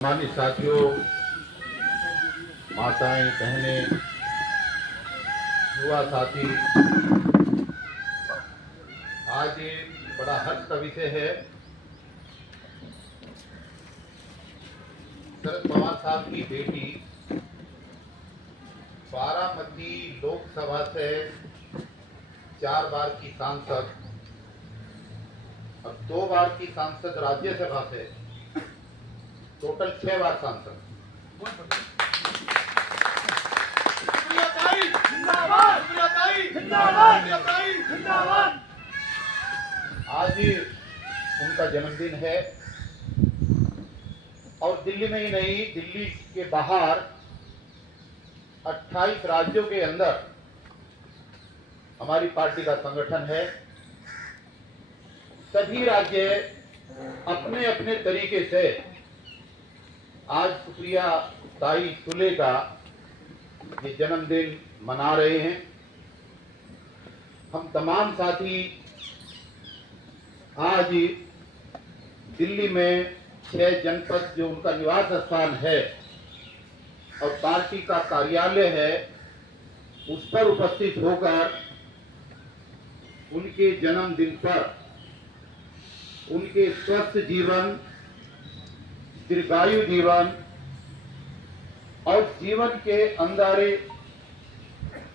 माननीय साथियों, माताएं, बहनें, युवा साथी, आज एक बड़ा हर्ष का विषय है। शरद पवार साहब की बेटी बारामती लोकसभा से 4 बार की सांसद और 2 बार की सांसद राज्यसभा से टोटल 6 बार सांसद। आज उनका जन्मदिन है और दिल्ली में ही नहीं, दिल्ली के बाहर 28 राज्यों के अंदर हमारी पार्टी का संगठन है। सभी राज्य अपने अपने तरीके से आज सुप्रिया ताई सुले का ये जन्मदिन मना रहे हैं। हम तमाम साथी आज दिल्ली में 6 जनपद जो उनका निवास स्थान है और पार्टी का कार्यालय है, उस पर उपस्थित होकर उनके जन्मदिन पर उनके स्वस्थ जीवन, दीर्घायु जीवन और जीवन के अंदर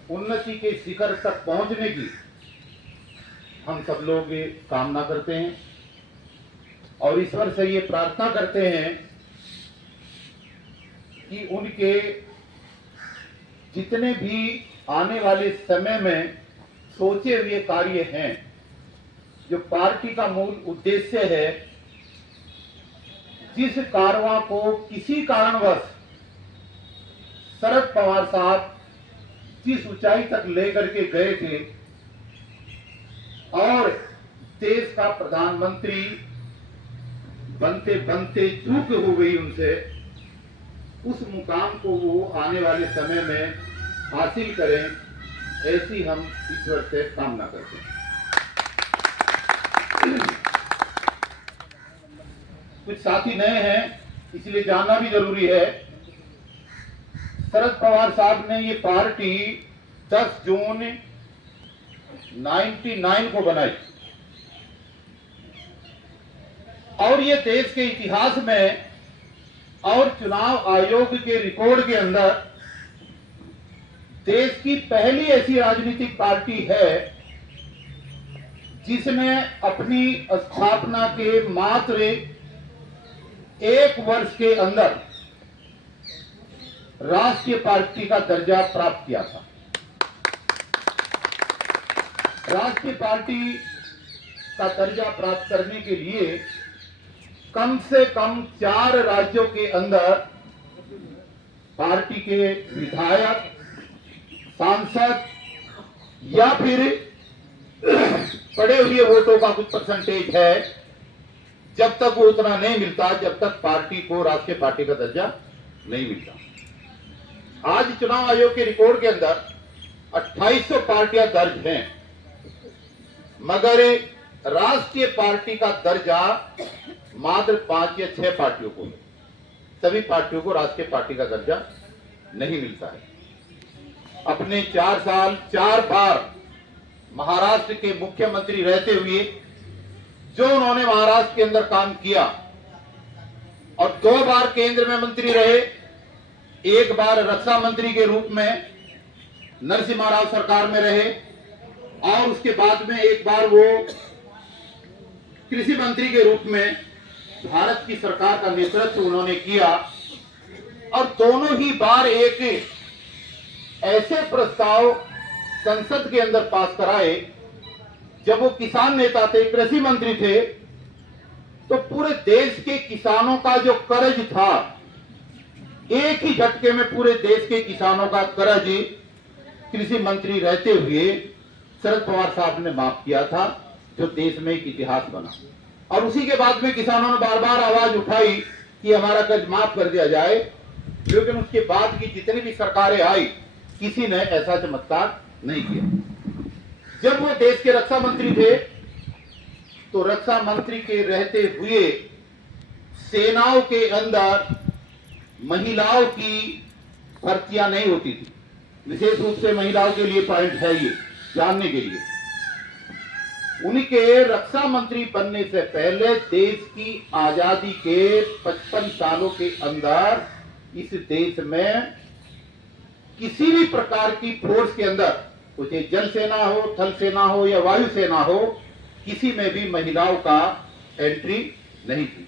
उन्नति के शिखर तक पहुंचने की हम सब लोग कामना करते हैं और ईश्वर से ये प्रार्थना करते हैं कि उनके जितने भी आने वाले समय में सोचे हुए कार्य हैं, जो पार्टी का मूल उद्देश्य है, जिस कारवां को किसी कारणवश शरद पवार साहब जिस ऊंचाई तक लेकर के गए थे और देश का प्रधानमंत्री बनते बनते चूक हो गई उनसे, उस मुकाम को वो आने वाले समय में हासिल करें, ऐसी हम ईश्वर से कामना करते हैं। कुछ साथी नए हैं, इसलिए जानना भी जरूरी है। शरद पवार साहब ने ये पार्टी 10 जून 99 को बनाई और ये देश के इतिहास में और चुनाव आयोग के रिकॉर्ड के अंदर देश की पहली ऐसी राजनीतिक पार्टी है जिसने अपनी स्थापना के मात्र 1 वर्ष के अंदर राष्ट्रीय पार्टी का दर्जा प्राप्त किया था। राष्ट्रीय पार्टी का दर्जा प्राप्त करने के लिए कम से कम 4 राज्यों के अंदर पार्टी के विधायक, सांसद या फिर पड़े हुए वोटों का कुछ परसेंटेज है, जब तक वो उतना नहीं मिलता, जब तक पार्टी को राष्ट्रीय पार्टी का दर्जा नहीं मिलता। आज चुनाव आयोग के रिकॉर्ड के अंदर 2800 पार्टियां दर्ज हैं, मगर राष्ट्रीय पार्टी का दर्जा मात्र 5 या 6 पार्टियों को है। सभी पार्टियों को राष्ट्रीय पार्टी का दर्जा नहीं मिलता है। अपने 4 साल 4 बार महाराष्ट्र के मुख्यमंत्री रहते हुए जो उन्होंने महाराष्ट्र के अंदर काम किया और 2 बार केंद्र में मंत्री रहे, 1 बार रक्षा मंत्री के रूप में नरसिम्हा राव सरकार में रहे और उसके बाद में 1 बार वो कृषि मंत्री के रूप में भारत की सरकार का नेतृत्व उन्होंने किया और दोनों ही बार एक ऐसे प्रस्ताव संसद के अंदर पास कराए जब वो किसान नेता थे, कृषि मंत्री थे, तो पूरे देश के किसानों का जो कर्ज था, एक ही झटके में पूरे देश के किसानों का कर्ज कृषि मंत्री रहते हुए शरद पवार साहब ने माफ किया था, जो देश में एक इतिहास बना। और उसी के बाद में किसानों ने बार बार आवाज उठाई कि हमारा कर्ज माफ कर दिया जाए, लेकिन उसके बाद की जितनी भी सरकारें आई, किसी ने ऐसा चमत्कार नहीं किया। जब वो देश के रक्षा मंत्री थे, तो रक्षा मंत्री के रहते हुए सेनाओं के अंदर महिलाओं की भर्तियां नहीं होती थी। विशेष रूप से महिलाओं के लिए पॉइंट है ये जानने के लिए। उनके रक्षा मंत्री बनने से पहले देश की आजादी के 55 सालों के अंदर इस देश में किसी भी प्रकार की फोर्स के अंदर, चाहे जल सेना हो, थल सेना हो या वायु सेना हो, किसी में भी महिलाओं का एंट्री नहीं थी।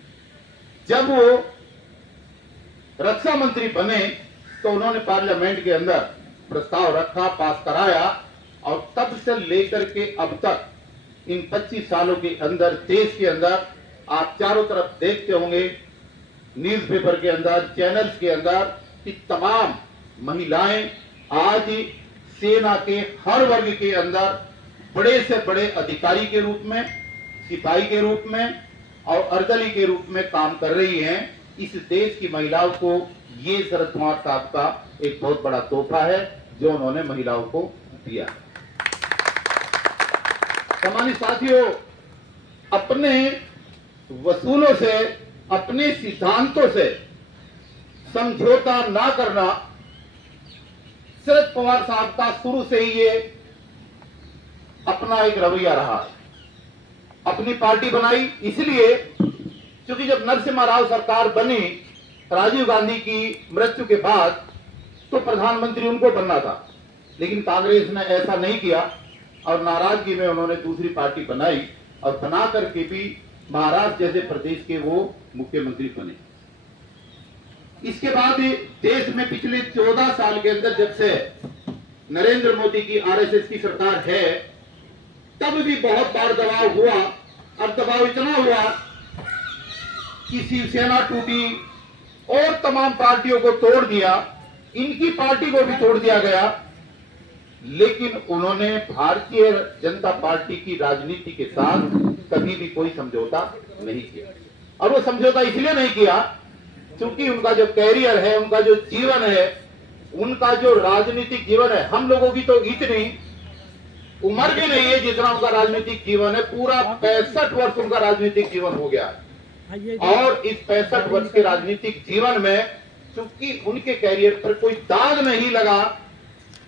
जब वो रक्षा मंत्री बने तो उन्होंने पार्लियामेंट के अंदर प्रस्ताव रखा, पास कराया, और तब से लेकर के अब तक इन 25 सालों के अंदर देश के अंदर आप चारों तरफ देखते होंगे, न्यूज़पेपर के अंदर, चैनल्स के अंदर, कि तमाम महिलाएं आज सेना के हर वर्ग के अंदर बड़े से बड़े अधिकारी के रूप में, सिपाही के रूप में और अर्दली के रूप में काम कर रही हैं। इस देश की महिलाओं को ये शरद पवार साहब का एक बहुत बड़ा तोहफा है जो उन्होंने महिलाओं को दिया। सम्मानित साथियों, अपने वसूलों से, अपने सिद्धांतों से समझौता ना करना शरद पवार साहब का शुरू से ही ये अपना एक रवैया रहा है। अपनी पार्टी बनाई इसलिए क्योंकि जब नरसिम्हा राव सरकार बनी राजीव गांधी की मृत्यु के बाद, तो प्रधानमंत्री उनको बनना था, लेकिन कांग्रेस ने ऐसा नहीं किया और नाराजगी में उन्होंने दूसरी पार्टी बनाई और बना करके भी महाराष्ट्र जैसे प्रदेश के वो मुख्यमंत्री बने। इसके बाद देश में पिछले 14 साल के अंदर जब से नरेंद्र मोदी की आरएसएस की सरकार है, तब भी बहुत बार दबाव हुआ, और दबाव इतना हुआ कि शिवसेना टूटी और तमाम पार्टियों को तोड़ दिया, इनकी पार्टी को भी तोड़ दिया गया, लेकिन उन्होंने भारतीय जनता पार्टी की राजनीति के साथ कभी भी कोई समझौता नहीं किया। और वो समझौता इसलिए नहीं किया क्योंकि उनका जो कैरियर है, उनका जो जीवन है, उनका जो राजनीतिक जीवन है, हम लोगों की तो इतनी उम्र भी नहीं है जितना उनका राजनीतिक जीवन है। पूरा 65 वर्ष उनका राजनीतिक जीवन हो गया है, और इस 65 वर्ष के राजनीतिक जीवन में चूंकि उनके कैरियर पर कोई दाग नहीं लगा,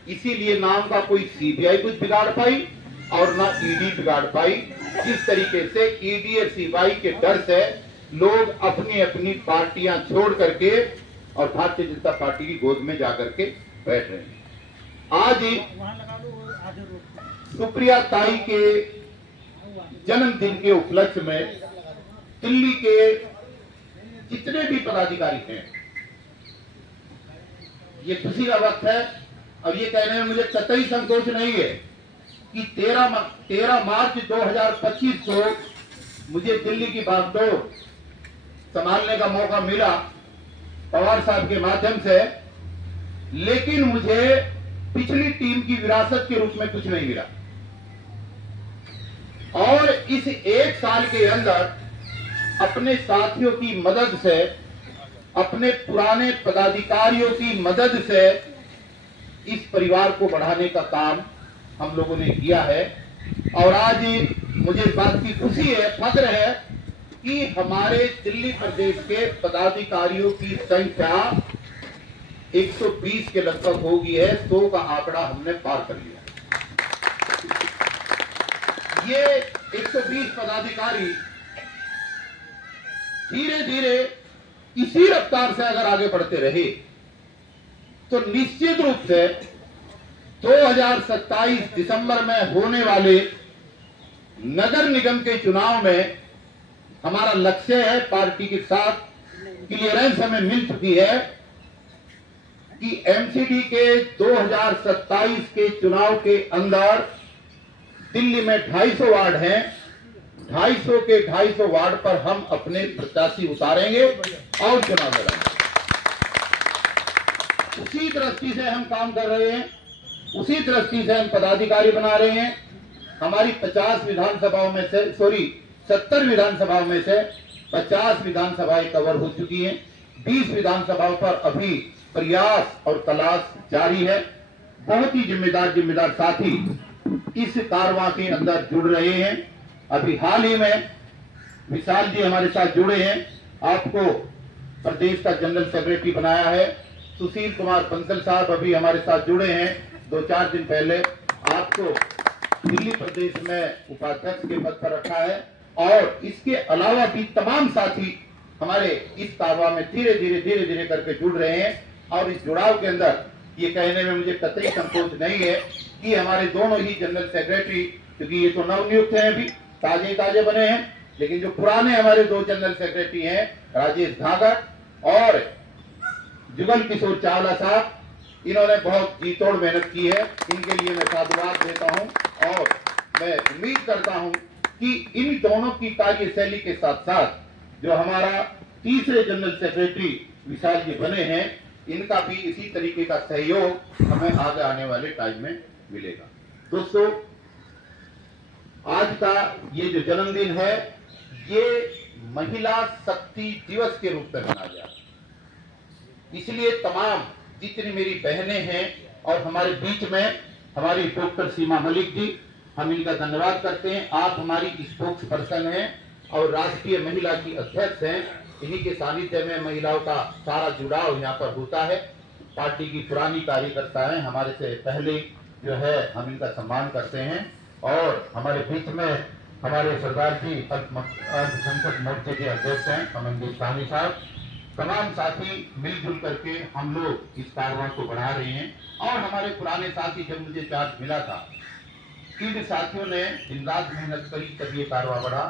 इसीलिए नाम का कोई सीबीआई कुछ बिगाड़ पाई और ना ईडी बिगाड़ पाई। जिस तरीके से ईडी और सीबीआई के डर से लोग अपनी अपनी पार्टियां छोड़ करके और भारतीय जनता पार्टी की गोद में जाकर के बैठ रहे हैं। आज ही सुप्रिया ताई के जन्मदिन के उपलक्ष्य में दिल्ली के जितने भी पदाधिकारी हैं, ये खुशी का वक्त है और ये कहने में मुझे कतई संकोच नहीं है कि 13 मार्च 2025 को मुझे दिल्ली की बागडोर संभालने का मौका मिला पवार साहब के माध्यम से, लेकिन मुझे पिछली टीम की विरासत के रूप में कुछ नहीं मिला। और इस एक साल के अंदर अपने साथियों की मदद से, अपने पुराने पदाधिकारियों की मदद से इस परिवार को बढ़ाने का काम हम लोगों ने किया है। और आज मुझे इस बात की खुशी है, फख्र है कि हमारे दिल्ली प्रदेश के पदाधिकारियों की संख्या 120 के लगभग हो गई है। 100 का आंकड़ा हमने पार कर लिया। ये 120 पदाधिकारी धीरे धीरे इसी रफ्तार से अगर आगे बढ़ते रहे तो निश्चित रूप से 2027 दिसंबर में होने वाले नगर निगम के चुनाव में हमारा लक्ष्य है, पार्टी के साथ क्लियरेंस हमें मिल चुकी है कि एमसीडी के 2027 के चुनाव के अंदर दिल्ली में 250 वार्ड हैं, 250 के 250 वार्ड पर हम अपने प्रत्याशी उतारेंगे और चुनाव लड़ेंगे। उसी दृष्टि से हम काम कर रहे हैं, उसी दृष्टि से हम पदाधिकारी बना रहे हैं। हमारी 50 विधानसभाओं में से 70 विधानसभाओं में से 50 विधानसभाएं कवर हो चुकी हैं। 20 विधानसभाओं पर अभी प्रयास और तलाश जारी है। बहुत ही जिम्मेदार साथी इस कारवां के अंदर जुड़ रहे हैं। अभी हाल ही में विशाल जी हमारे साथ जुड़े हैं। आपको प्रदेश का जनरल सेक्रेटरी बनाया है। सुशील कुमार बंसल साहब अभी हमारे साथ जुड़े हैं 2-4 दिन पहले। आपको दिल्ली प्रदेश में उपाध्यक्ष के पद पर रखा है और इसके अलावा भी तमाम साथी हमारे इस कारवा में धीरे धीरे करके जुड़ रहे हैं। और इस जुड़ाव के अंदर ये कहने में मुझे कतई संकोच नहीं है कि हमारे दोनों ही जनरल सेक्रेटरी, क्योंकि ये तो नवनियुक्त हैं, अभी ताजे बने हैं, लेकिन जो पुराने हमारे 2 जनरल सेक्रेटरी हैं राजेश घाघर और जुगल किशोर चावला साहब, इन्होंने बहुत जी तोड़ मेहनत की है। इनके लिए मैं साधुवाद देता हूं और मैं उम्मीद करता हूं कि इन दोनों की कार्यशैली के साथ साथ जो हमारा तीसरे जनरल सेक्रेटरी विशाल जी बने हैं, इनका भी इसी तरीके का सहयोग हमें आगे आने वाले टाइम में मिलेगा। दोस्तों, आज का ये जो जन्मदिन है, ये महिला शक्ति दिवस के रूप में मनाया गया। इसलिए तमाम जितनी मेरी बहनें हैं और हमारे बीच में हमारी डॉक्टर सीमा मलिक जी, हम इनका धन्यवाद करते हैं। आप हमारी स्पोक्स पर्सन हैं और राष्ट्रीय महिला की अध्यक्ष हैं। इन्हीं के सानिध्य में महिलाओं का सारा जुड़ाव यहाँ पर होता है। पार्टी की पुरानी कार्यकर्ता हैं, हमारे से पहले जो है हम इनका सम्मान करते हैं। और हमारे बीच में हमारे सरदार जी अल्पसंख्यक मोर्चे के अध्यक्ष हैं कमलदीप साहनी साहब। तमाम साथी मिलजुल करके हम लोग इस कारवां को बढ़ा रहे हैं। और हमारे पुराने साथी, जब मुझे चार्ज मिला था, 3 साथियों ने दिन रात मेहनत करी, तब ये कारवां बढ़ा।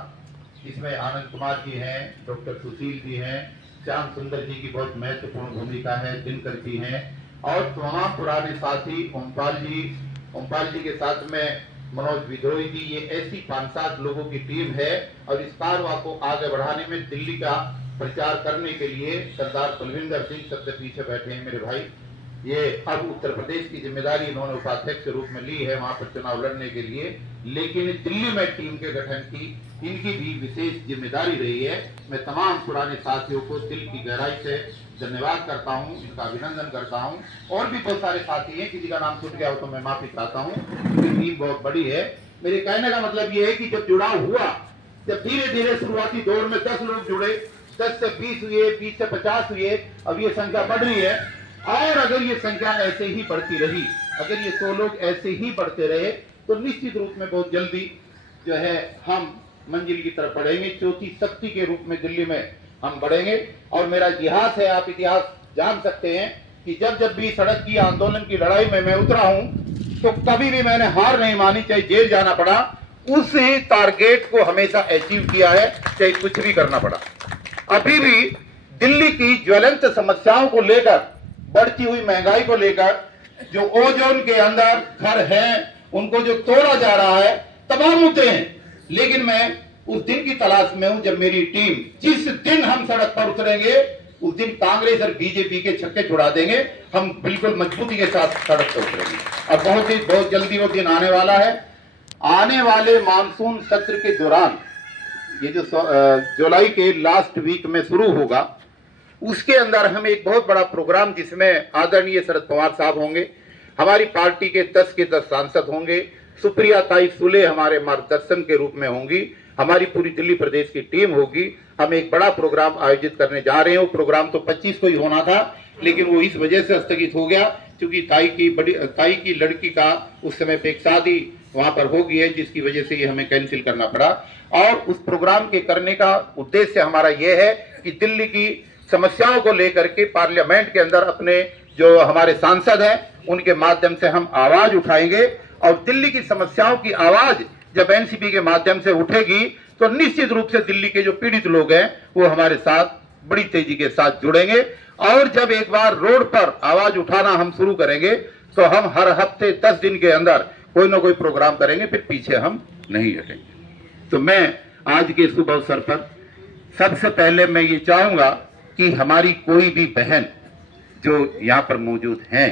इसमें आनंद कुमार जी हैं, डॉक्टर सुशील जी हैं, श्याम सुंदर जी की बहुत महत्वपूर्ण भूमिका है, दिनकर जी हैं और तमाम पुराने साथी ओमपाल जी के साथ में मनोज विद्रोही जी। ये ऐसी 5-7 लोगों की टीम है और इस कारवां को आगे बढ़ाने में दिल्ली का प्रचार करने के लिए सरदार बलविंदर सिंह सबसे पीछे बैठे हैं मेरे भाई। ये अब उत्तर प्रदेश की जिम्मेदारी इन्होंने उपाध्यक्ष के रूप में ली है वहां पर चुनाव लड़ने के लिए, लेकिन दिल्ली में टीम के गठन की इनकी भी विशेष जिम्मेदारी रही है। मैं तमाम पुराने साथियों को दिल की गहराई से धन्यवाद करता हूं, इनका अभिनंदन करता हूं। और भी बहुत सारे साथी हैं, किसी का नाम छूट गया हो तो मैं माफी चाहता हूं, क्योंकि टीम बहुत बड़ी है। मेरे कहने का मतलब ये है कि जब जुड़ाव हुआ, जब धीरे धीरे शुरुआती दौर में 10 लोग जुड़े, 10 से 20 हुए, 20 से 50 हुए, अब ये संख्या बढ़ रही है। और अगर ये संख्या ऐसे ही बढ़ती रही, अगर ये 100 लोग ऐसे ही बढ़ते रहे, तो निश्चित रूप में बहुत जल्दी जो है हम मंजिल की तरफ बढ़ेंगे। चौथी शक्ति के रूप में दिल्ली में हम बढ़ेंगे। और मेरा इतिहास है, आप इतिहास जान सकते हैं कि जब भी सड़क की आंदोलन की लड़ाई में मैं उतरा हूं, तो कभी भी मैंने हार नहीं मानी, चाहे जेल जाना पड़ा, उस टारगेट को हमेशा अचीव किया है, चाहे कुछ भी करना पड़ा। अभी भी दिल्ली की ज्वलंत समस्याओं को लेकर, बढ़ती हुई महंगाई को लेकर, जो ओजोन के अंदर घर हैं उनको जो तोड़ा जा रहा है, तमाम मुद्दे हैं। लेकिन मैं उस दिन की तलाश में हूं जब मेरी टीम, जिस दिन हम सड़क पर उतरेंगे उस दिन कांग्रेस और बीजेपी के छक्के छुड़ा देंगे। हम बिल्कुल मजबूती के साथ सड़क पर उतरेंगे और बहुत जल्दी वो दिन आने वाला है। आने वाले मानसून सत्र के दौरान, ये जो जुलाई के लास्ट वीक में शुरू होगा, उसके अंदर हम एक बहुत बड़ा प्रोग्राम, जिसमें आदरणीय शरद पवार साहब होंगे, हमारी पार्टी के 10 के 10 सांसद होंगे, सुप्रिया ताई सुले हमारे मार्गदर्शन के रूप में होंगी, हमारी पूरी दिल्ली प्रदेश की टीम होगी। हम एक बड़ा प्रोग्राम आयोजित करने जा रहे हैं। वो प्रोग्राम तो 25 को ही होना था, लेकिन वो इस वजह से स्थगित हो गया क्योंकि ताई की लड़की का उस समय पे एक शादी वहां पर हो गई है, जिसकी वजह से ये हमें कैंसिल करना पड़ा। और उस प्रोग्राम के करने का उद्देश्य हमारा ये है कि दिल्ली की समस्याओं को लेकर के पार्लियामेंट के अंदर अपने जो हमारे सांसद हैं उनके माध्यम से हम आवाज उठाएंगे। और दिल्ली की समस्याओं की आवाज जब एनसीपी के माध्यम से उठेगी, तो निश्चित रूप से दिल्ली के जो पीड़ित लोग हैं वो हमारे साथ बड़ी तेजी के साथ जुड़ेंगे। और जब एक बार रोड पर आवाज उठाना हम शुरू करेंगे, तो हम हर हफ्ते 10 दिन के अंदर कोई ना कोई प्रोग्राम करेंगे, फिर पीछे हम नहीं हटेंगे। तो मैं आज के शुभ अवसर पर सबसे पहले मैं ये चाहूंगा कि हमारी कोई भी बहन जो यहाँ पर मौजूद हैं,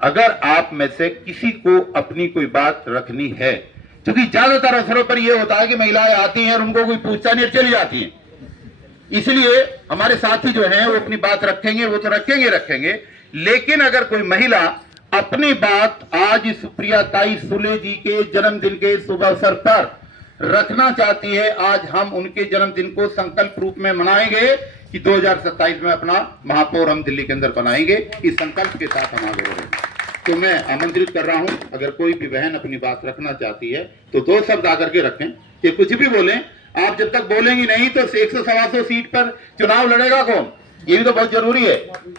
अगर आप में से किसी को अपनी कोई बात रखनी है, क्योंकि ज्यादातर अवसरों पर यह होता है कि महिलाएं आती हैं और उनको कोई पूछता नहीं, चली जाती हैं। इसलिए हमारे साथी जो हैं वो अपनी बात रखेंगे, वो तो रखेंगे। लेकिन अगर कोई महिला अपनी बात आज सुप्रिया ताई सुले जी के जन्मदिन के शुभ अवसर पर रखना चाहती है, आज हम उनके जन्मदिन को संकल्प रूप में मनाएंगे कि 2027 में अपना महापौर हम दिल्ली के अंदर बनाएंगे। इस संकल्प के साथ हम आगे बढ़ेंगे। तो मैं आमंत्रित कर रहा हूं, अगर कोई भी बहन अपनी बात रखना चाहती है तो 2 शब्द आकर के रखें, कि कुछ भी बोलें। आप जब तक बोलेंगी नहीं तो 100-125 सीट पर चुनाव लड़ेगा कौन, ये भी तो बहुत जरूरी है।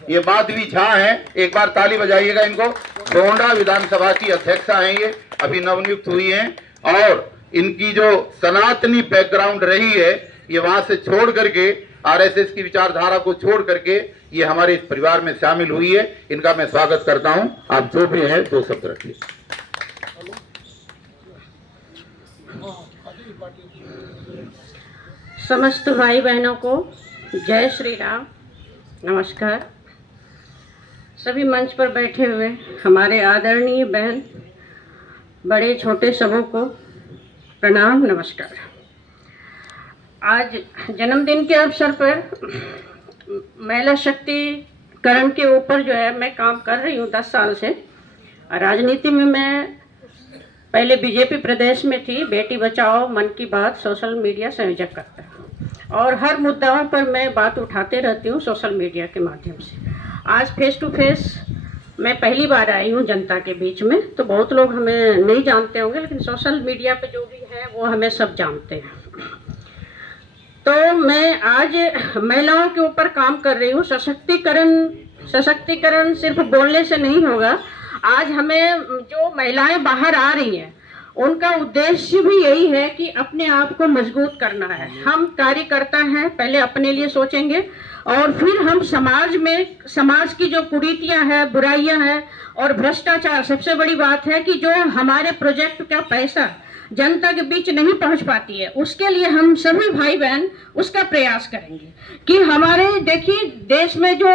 ये माधवी झा है, एक बार ताली बजाइएगा इनको। गोंडा विधानसभा की अध्यक्षा हैं, ये अभी नवनियुक्त हुई हैं, और इनकी जो सनातनी बैकग्राउंड रही है, ये वहां से छोड़ करके आरएसएस की विचारधारा को छोड़ करके ये हमारे इस परिवार में शामिल हुई है। इनका मैं स्वागत करता हूं। आप जो भी हैं 2 शब्द रखिए। समस्त भाई बहनों को जय श्री राम, नमस्कार। सभी मंच पर बैठे हुए हमारे आदरणीय बहन, बड़े छोटे सबों को प्रणाम, नमस्कार। आज जन्मदिन के अवसर पर महिला शक्तिकरण के ऊपर जो है मैं काम कर रही हूँ 10 साल से। राजनीति में मैं पहले बीजेपी प्रदेश में थी, बेटी बचाओ, मन की बात, सोशल मीडिया संयोजक करता हूँ, और हर मुद्दाओं पर मैं बात उठाते रहती हूँ सोशल मीडिया के माध्यम से। आज फेस टू फेस मैं पहली बार आई हूँ जनता के बीच में, तो बहुत लोग हमें नहीं जानते होंगे, लेकिन सोशल मीडिया पे जो भी है वो हमें सब जानते हैं। तो मैं आज महिलाओं के ऊपर काम कर रही हूँ। सशक्तिकरण सिर्फ बोलने से नहीं होगा। आज हमें जो महिलाएं बाहर आ रही हैं उनका उद्देश्य भी यही है कि अपने आप को मजबूत करना है। हम कार्यकर्ता हैं, पहले अपने लिए सोचेंगे और फिर हम समाज की जो कुरीतियां हैं, बुराइयां हैं और भ्रष्टाचार, सबसे बड़ी बात है कि जो हमारे प्रोजेक्ट का पैसा जनता के बीच नहीं पहुंच पाती है, उसके लिए हम सभी भाई बहन उसका प्रयास करेंगे कि हमारे, देखिए, देश में जो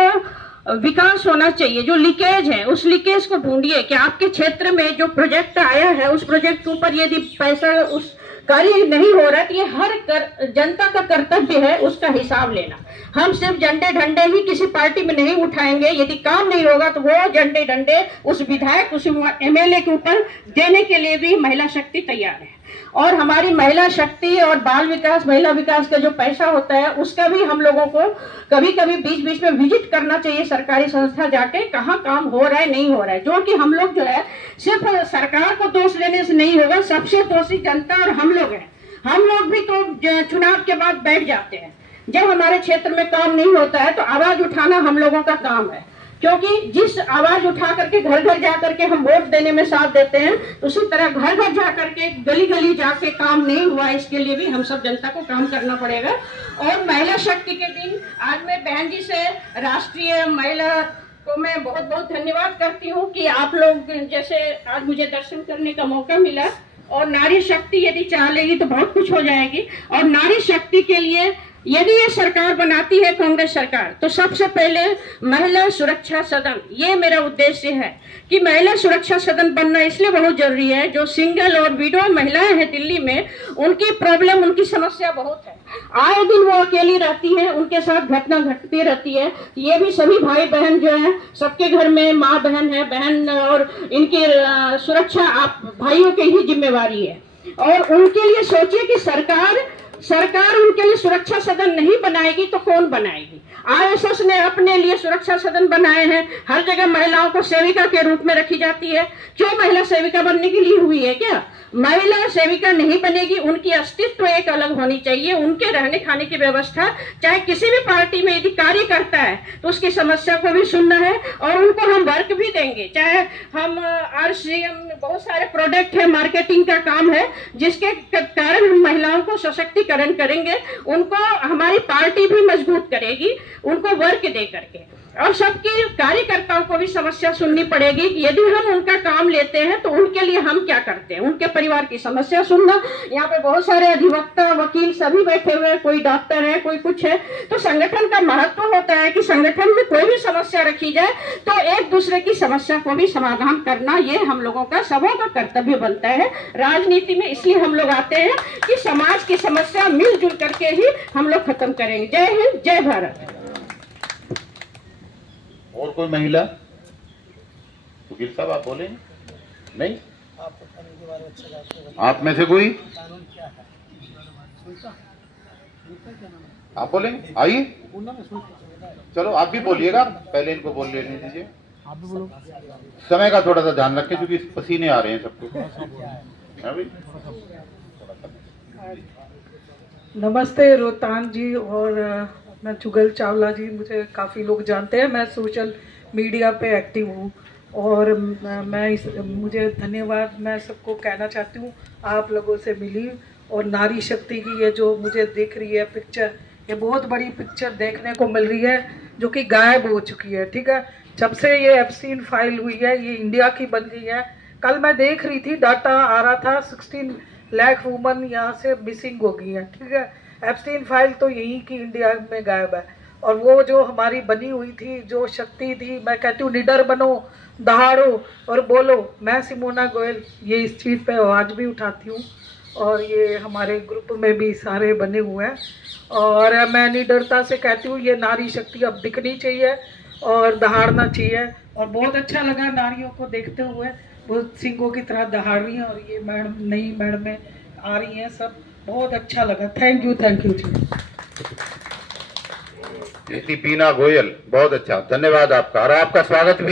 विकास होना चाहिए, जो लीकेज है, उस लीकेज को ढूंढिए कि आपके क्षेत्र में जो प्रोजेक्ट आया है उस प्रोजेक्ट के ऊपर यदि पैसा, उस कार्य नहीं हो रहा, तो ये जनता का कर्तव्य है उसका हिसाब लेना। हम सिर्फ झंडे डंडे ही किसी पार्टी में नहीं उठाएंगे। यदि काम नहीं होगा तो वो झंडे डंडे उस विधायक, उस एमएलए के ऊपर देने के लिए भी महिला शक्ति तैयार है। और हमारी महिला शक्ति और बाल विकास, महिला विकास का जो पैसा होता है उसका भी हम लोगों को कभी कभी बीच बीच में विजिट करना चाहिए, सरकारी संस्था जाके कहाँ काम हो रहा है, नहीं हो रहा है। जो कि हम लोग जो है सिर्फ सरकार को दोष देने से नहीं होगा, सबसे दोषी जनता और हम लोग हैं। हम लोग भी तो चुनाव के बाद बैठ जाते हैं। जब हमारे क्षेत्र में काम नहीं होता है तो आवाज उठाना हम लोगों का काम है, क्योंकि जिस आवाज उठा करके घर घर जा करके हम वोट देने में साथ देते हैं, उसी तरह घर घर जा करके, गली गली जाके काम नहीं हुआ, इसके लिए भी हम सब जनता को काम करना पड़ेगा। और महिला शक्ति के दिन आज मैं बहन जी से, राष्ट्रीय महिला को मैं बहुत बहुत धन्यवाद करती हूँ कि आप लोग जैसे आज मुझे दर्शन करने का मौका मिला। और नारी शक्ति यदि चाह लेगी तो बहुत कुछ हो जाएगी। और नारी शक्ति के लिए यदि ये सरकार बनाती है कांग्रेस सरकार, तो सबसे पहले महिला सुरक्षा सदन, ये मेरा उद्देश्य है कि महिला सुरक्षा सदन बनना इसलिए बहुत जरूरी है। जो सिंगल और विडो महिलाएं हैं दिल्ली में, उनकी प्रॉब्लम, उनकी समस्या बहुत है। आए दिन वो अकेली रहती है, उनके साथ घटना घटती रहती है। ये भी सभी भाई बहन जो है, सबके घर में माँ बहन है, बहन, और इनकी सुरक्षा आप भाइयों की ही जिम्मेवारी है। और उनके लिए सोचिए कि सरकार उनके लिए सुरक्षा सदन नहीं बनाएगी तो कौन बनाएगी। आरएसएस ने अपने लिए सुरक्षा सदन बनाए हैं। हर जगह महिलाओं को सेविका के रूप में रखी जाती है। क्यों महिला सेविका बनने के लिए हुई है क्या? महिला सेविका नहीं बनेगी, उनकी अस्तित्व एक अलग होनी चाहिए। उनके रहने खाने की व्यवस्था, चाहे किसी भी पार्टी में यदि कार्य करता है तो उसकी समस्या को भी सुनना है और उनको हम वर्क भी देंगे। चाहे हम आरसीएम, बहुत सारे प्रोडक्ट है, मार्केटिंग का काम है, जिसके कारण हम महिलाओं को सशक्तिकरण करेंगे। उनको हमारी पार्टी भी मजबूत करेगी, उनको वर्क दे करके। और सबकी कार्यकर्ताओं को भी समस्या सुननी पड़ेगी कि यदि हम उनका काम लेते हैं तो उनके लिए हम क्या करते हैं, उनके परिवार की समस्या सुनना। यहाँ पे बहुत सारे अधिवक्ता, वकील सभी बैठे हुए हैं, कोई डॉक्टर है, कोई कुछ है। तो संगठन का महत्व होता है कि संगठन में कोई भी समस्या रखी जाए तो एक दूसरे की समस्या को भी समाधान करना, ये हम लोगों का, सबों का कर्तव्य बनता है। राजनीति में इसलिए हम लोग आते हैं कि समाज की समस्या मिलजुल करके ही हम लोग खत्म करेंगे। जय हिंद, जय भारत। और कोई महिला? वकील साहब आप बोले नहीं? आप में से कोई? आप बोलेंगे? आइए, चलो आप भी बोलिएगा, पहले इनको बोल लेने दीजिए। समय का थोड़ा सा ध्यान रखें क्योंकि पसीने आ रहे हैं सबको। हाँ भाई। नमस्ते रोहतान जी और मैं जुगल चावला जी, मुझे काफ़ी लोग जानते हैं, मैं सोशल मीडिया पे एक्टिव हूँ और मुझे धन्यवाद मैं सबको कहना चाहती हूँ। आप लोगों से मिली और नारी शक्ति की ये जो मुझे दिख रही है पिक्चर, ये बहुत बड़ी पिक्चर देखने को मिल रही है जो कि गायब हो चुकी है। ठीक है, जब से ये एप्स्टीन फाइल हुई है ये इंडिया की बन गई है। कल मैं देख रही थी, डाटा आ रहा था 16 लाख वुमन यहाँ से मिसिंग हो गई हैं। ठीक है, एप्स्टीन फाइल तो यहीं की इंडिया में गायब है। और वो जो हमारी बनी हुई थी, जो शक्ति थी, मैं कहती हूँ निडर बनो, दहाड़ो और बोलो। मैं सिमोना गोयल ये इस चीज़ पे आवाज़ भी उठाती हूँ और ये हमारे ग्रुप में भी सारे बने हुए हैं। और मैं निडरता से कहती हूँ ये नारी शक्ति अब दिखनी चाहिए और दहाड़ना चाहिए। और बहुत अच्छा लगा नारियों को देखते हुए, वो सिंगों की तरह दहाड़ रही हैं और ये मैडम नई मैडमें आ रही हैं, सब बहुत अच्छा लगा। थैंक यू जी। पीना गोयल, बहुत अच्छा, धन्यवाद आपका, और आपका स्वागत भी।